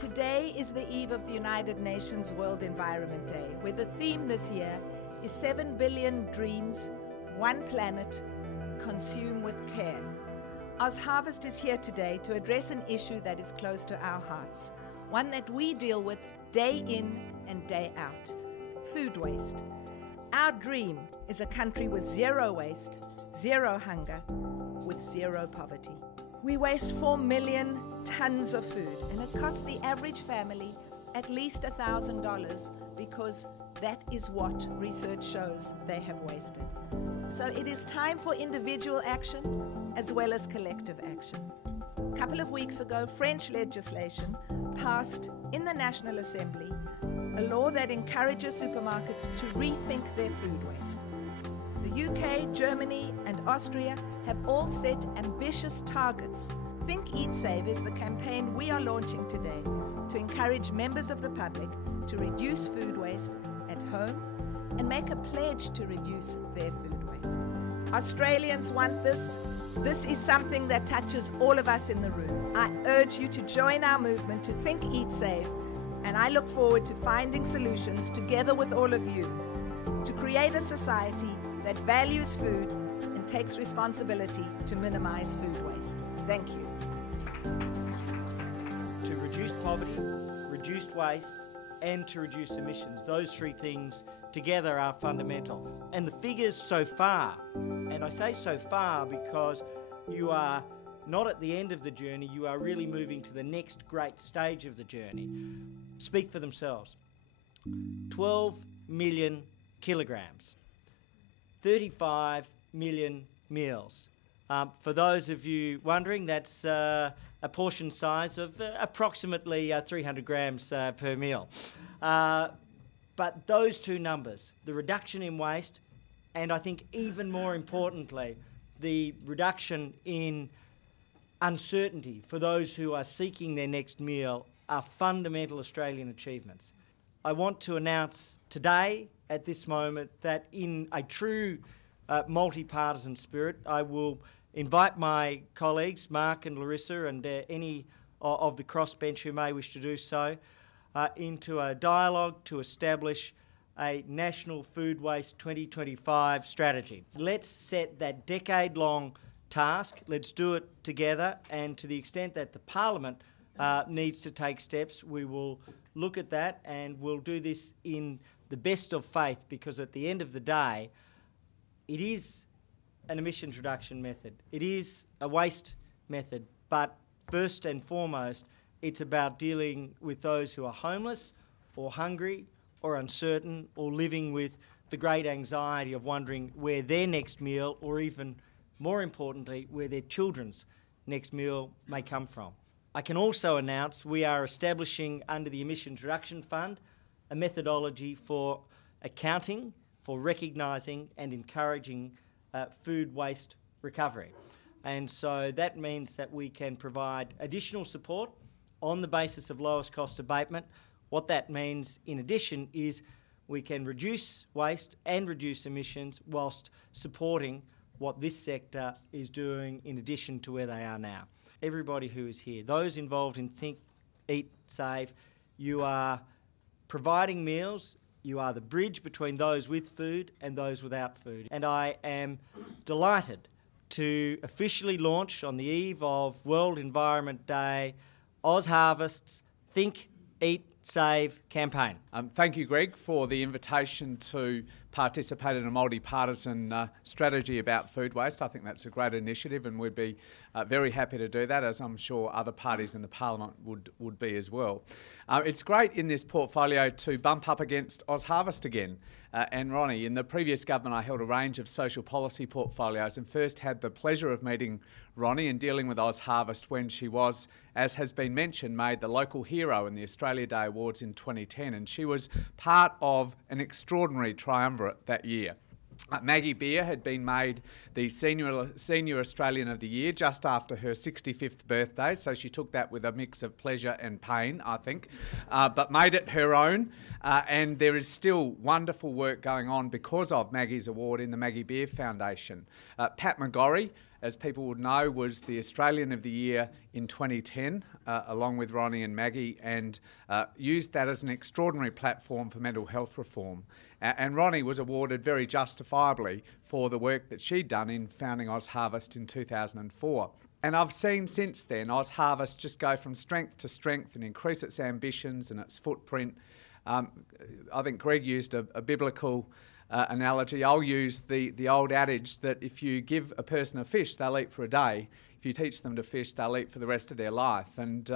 Today is the eve of the United Nations World Environment Day, where the theme this year is 7 billion dreams, one planet, consume with care. OzHarvest is here today to address an issue that is close to our hearts, one that we deal with day in and day out: food waste. Our dream is a country with zero waste, zero hunger, with zero poverty. We waste 4 million tons of food, and it costs the average family at least $1,000 because that is what research shows they have wasted. So it is time for individual action as well as collective action. A couple of weeks ago, French legislation passed in the National Assembly a law that encourages supermarkets to rethink their food waste. The UK, Germany, and Austria have all set ambitious targets. Think.Eat.Save is the campaign we are launching today to encourage members of the public to reduce food waste at home and make a pledge to reduce their food waste. Australians want this. This is something that touches all of us in the room. I urge you to join our movement to Think.Eat.Save, and I look forward to finding solutions together with all of you to create a society that values food and takes responsibility to minimize food waste. Thank you. To reduce poverty, reduce waste, and to reduce emissions, those three things together are fundamental. And the figures so far, and I say so far because you are not at the end of the journey, you are really moving to the next great stage of the journey, speak for themselves. 12 million kilograms, 35 million meals. For those of you wondering, that's a portion size of approximately 300 grams per meal. But those two numbers, the reduction in waste, and I think even more importantly, the reduction in uncertainty for those who are seeking their next meal, are fundamental Australian achievements. I want to announce today, at this moment, that in a true multi-partisan spirit, I will invite my colleagues, Mark and Larissa, and any of the crossbench who may wish to do so, into a dialogue to establish a National Food Waste 2025 strategy. Let's set that decade-long task, let's do it together, and to the extent that the Parliament needs to take steps, we will look at that, and we'll do this in the best of faith, because at the end of the day, it is an emissions reduction method. It is a waste method, but first and foremost, it's about dealing with those who are homeless or hungry or uncertain or living with the great anxiety of wondering where their next meal, or even more importantly, where their children's next meal may come from. I can also announce we are establishing under the Emissions Reduction Fund a methodology for accounting, for recognising and encouraging food waste recovery. And so that means that we can provide additional support on the basis of lowest cost abatement. What that means in addition is we can reduce waste and reduce emissions whilst supporting what this sector is doing in addition to where they are now. Everybody who is here, those involved in Think, Eat, Save, you are providing meals, you are the bridge between those with food and those without food. And I am delighted to officially launch on the eve of World Environment Day OzHarvest's Think, Eat, Save campaign. Thank you, Greg, for the invitation to participate in a multi-partisan strategy about food waste. I think that's a great initiative, and we'd be very happy to do that, as I'm sure other parties in the Parliament would be as well. It's great in this portfolio to bump up against OzHarvest again. And Ronnie, in the previous government I held a range of social policy portfolios and first had the pleasure of meeting Ronnie and dealing with OzHarvest when she was, as has been mentioned, made the local hero in the Australia Day Awards in 2010, and she was part of an extraordinary triumvirate that year. Maggie Beer had been made the Senior Australian of the Year just after her 65th birthday, so she took that with a mix of pleasure and pain, I think, but made it her own. And there is still wonderful work going on because of Maggie's award in the Maggie Beer Foundation. Pat McGorry as people would know, was the Australian of the Year in 2010, along with Ronnie and Maggie, and used that as an extraordinary platform for mental health reform. And Ronnie was awarded very justifiably for the work that she'd done in founding OzHarvest in 2004. And I've seen since then OzHarvest just go from strength to strength and increase its ambitions and its footprint. I think Greg used a biblical analogy. I'll use the old adage that if you give a person a fish, they'll eat for a day. If you teach them to fish, they'll eat for the rest of their life. And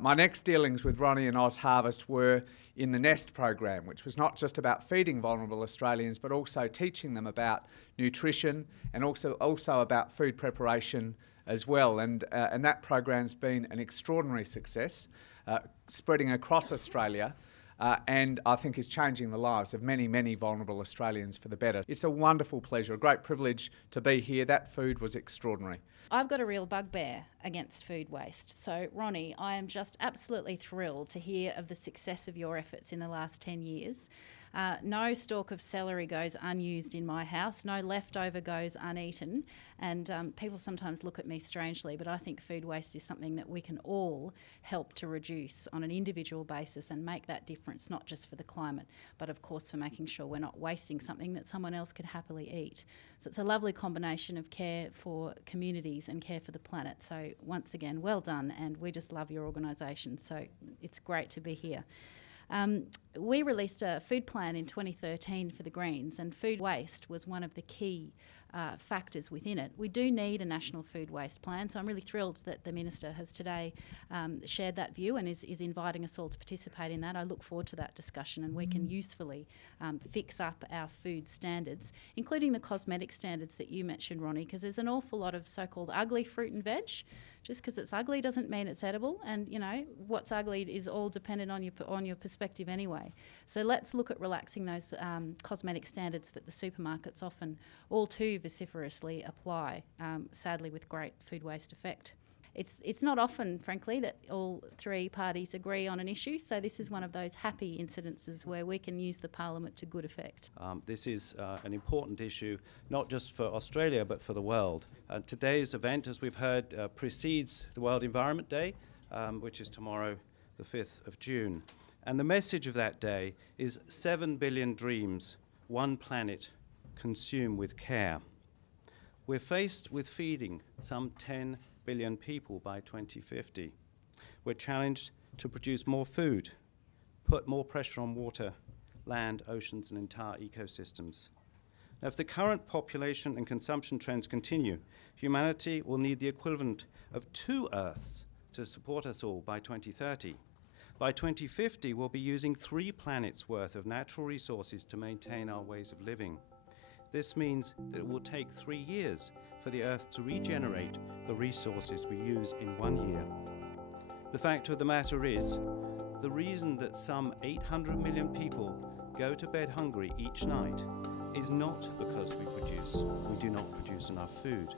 my next dealings with Ronnie and OzHarvest were in the Nest program, which was not just about feeding vulnerable Australians, but also teaching them about nutrition and also about food preparation as well. And that program's been an extraordinary success, spreading across Australia. And I think is changing the lives of many, many vulnerable Australians for the better. It's a wonderful pleasure, a great privilege to be here. That food was extraordinary. I've got a real bugbear against food waste. So, Ronnie, I am just absolutely thrilled to hear of the success of your efforts in the last 10 years. No stalk of celery goes unused in my house, no leftover goes uneaten, and people sometimes look at me strangely, but I think food waste is something that we can all help to reduce on an individual basis and make that difference, not just for the climate, but of course for making sure we're not wasting something that someone else could happily eat. So it's a lovely combination of care for communities and care for the planet. So once again, well done, and we just love your organisation, so it's great to be here. We released a food plan in 2013 for the Greens, and food waste was one of the key factors within it. We do need a national food waste plan, so I'm really thrilled that the Minister has today shared that view and is inviting us all to participate in that. I look forward to that discussion, and we can usefully fix up our food standards, including the cosmetic standards that you mentioned, Ronnie, because there's an awful lot of so-called ugly fruit and veg. Just because it's ugly doesn't mean it's edible, and you know what's ugly is all dependent on your perspective anyway. So let's look at relaxing those cosmetic standards that the supermarkets often all too vociferously apply, sadly with great food waste effect. It's not often, frankly, that all three parties agree on an issue, so this is one of those happy incidences where we can use the parliament to good effect. This is an important issue, not just for Australia, but for the world. Today's event, as we've heard, precedes the World Environment Day, which is tomorrow, the 5th of June. And the message of that day is 7 billion dreams, one planet, consume with care. We're faced with feeding some 10 billion people by 2050. We're challenged to produce more food, put more pressure on water, land, oceans, and entire ecosystems. Now, if the current population and consumption trends continue, humanity will need the equivalent of 2 Earths to support us all by 2030. By 2050, we'll be using 3 planets' worth of natural resources to maintain our ways of living. This means that it will take 3 years for the Earth to regenerate the resources we use in 1 year. The fact of the matter is, the reason that some 800 million people go to bed hungry each night is not because we do not produce enough food.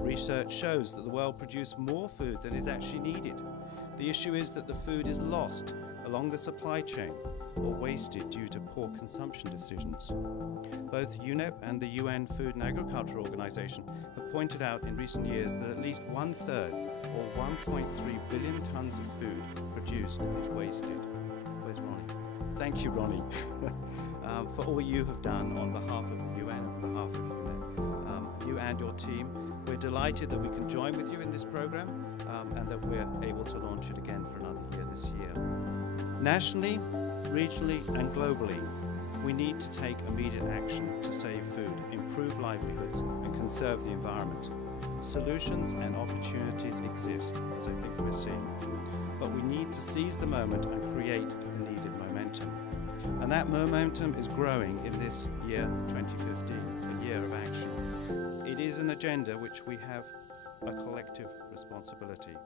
Research shows that the world produces more food than is actually needed. The issue is that the food is lost along the supply chain or wasted due to poor consumption decisions. Both UNEP and the UN Food and Agriculture Organization have pointed out in recent years that at least 1/3 or 1.3 billion tonnes of food produced is wasted. Where's Ronnie? Thank you, Ronnie, for all you have done on behalf of the UN and on behalf of UNEP. You and your team, we're delighted that we can join with you in this program and that we're able to launch it again for another year this year. Nationally, regionally and globally, we need to take immediate action to save food, improve livelihoods and conserve the environment. Solutions and opportunities exist, as I think we're seeing, but we need to seize the moment and create the needed momentum. And that momentum is growing in this year 2015, a year of action. It is an agenda which we have a collective responsibility,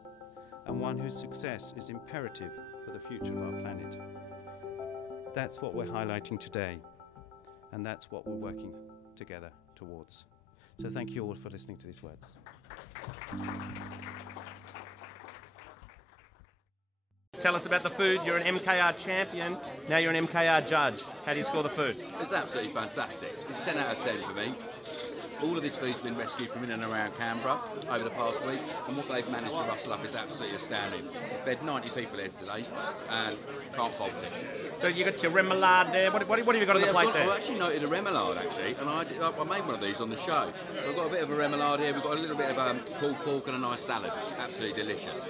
and one whose success is imperative for the future of our planet. That's what we're highlighting today, and that's what we're working together towards. So thank you all for listening to these words. Tell us about the food. You're an MKR champion, now you're an MKR judge. How do you score the food? It's absolutely fantastic. It's 10 out of 10 for me. All of this food's been rescued from in and around Canberra over the past week, and what they've managed to rustle up is absolutely astounding. We've fed 90 people here today, and can't fault it. So you got your remoulade there. What have you got on the plate there? I've actually noted a remoulade, actually, and I made one of these on the show. So I've got a bit of a remoulade here, we've got a little bit of pulled pork and a nice salad. It's absolutely delicious.